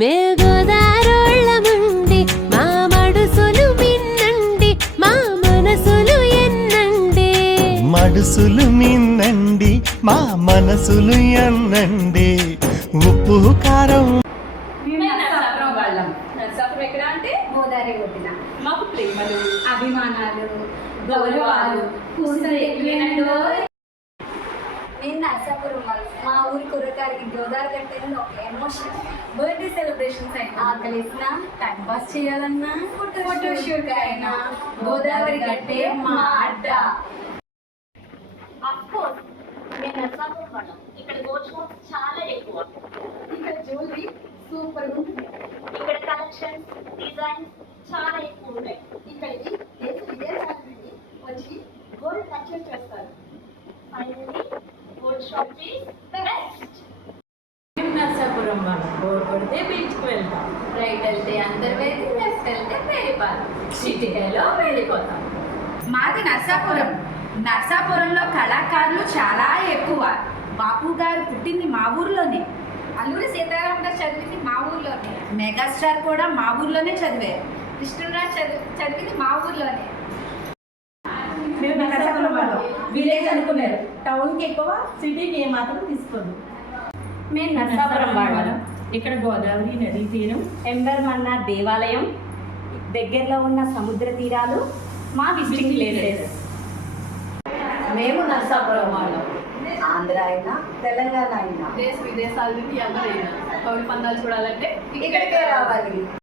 మేగోదారోళ్ళముండి మా మడుసులు మిన్నండి మా మనసులు ఎన్నండి. మడుసులు మిన్నండి మా మనసులు ఎన్నండి. ఉప్పు కారం నరసాపురం ఎక్కడ అంటే గోదావరి ఒడ్డున మాకు ప్రేమలు అభిమానాలు గౌరవాలు నేను నర్సాపురం వాళ్ళు. మా ఊరి కుర్రకారికి గోదావరి కట్టేది ఒక ఎమోషన్. బర్త్డే సెలబ్రేషన్స్ అయినా ఆకలిసిన టైం పాస్ చేయాలన్నా ఫోటో షూట్ అయినా గోదావరి గట్టే మా అడ్డ. మేము నర్సాపురం వాళ్ళం. ఇక్కడ గోల్డ్ చాలా ఎక్కువ. ఇక్కడ జ్యువెలరీ సూపర్ ఉంటుంది. ఇక్కడ కలెక్షన్స్ డిజైన్స్ చాలా ఎక్కువ ఉంటాయి. ఇక్కడికి విదేశాల నుండి వచ్చి గోల్డ్ పర్చేస్ చేస్తారు. Finally gold shop is best. Narasapuram వాళ్ళం. బోర్ కొడితే బీచ్కి వెళ్తాం. రైట్ వెళ్తే అంతర్వేది, లెఫ్ట్ వెళ్తే పేరుపాలెం. చిటికలో వెళ్ళిపోతాం. మాది నర్సాపురం. నర్సాపురంలో కళాకారులు చాలా ఎక్కువ. బాపు గారు పుట్టింది మా ఊర్లోనే. అల్లూరి సీతారాం గారు చదివింది మా ఊర్లోనే. మెగాస్టార్ కూడా మా ఊర్లోనే చదివారు. కృష్ణరాజు చదివింది మా ఊర్లోనే. మేము నరసాపురం వాళ్ళం. విలేజ్ అనుకున్నారు. టౌన్కి ఎక్కువ, సిటీకి ఏమాత్రం తీసుకోదు. మేము నరసాపురం వాళ్ళం. ఇక్కడ గోదావరి నదీ తీరం, ఎంబర్మన్న దేవాలయం, దగ్గరలో ఉన్న సముద్ర తీరాలు మా విజిటింగ్ ప్లేసెస్. మేము నరసాపురం వాళ్ళం. ఆంధ్ర అయినా తెలంగాణ అయినా దేశ విదేశాల నుండి ఎవరైనా పౌడి పందాలు చూడాలంటే ఇక్కడికే రావాలి.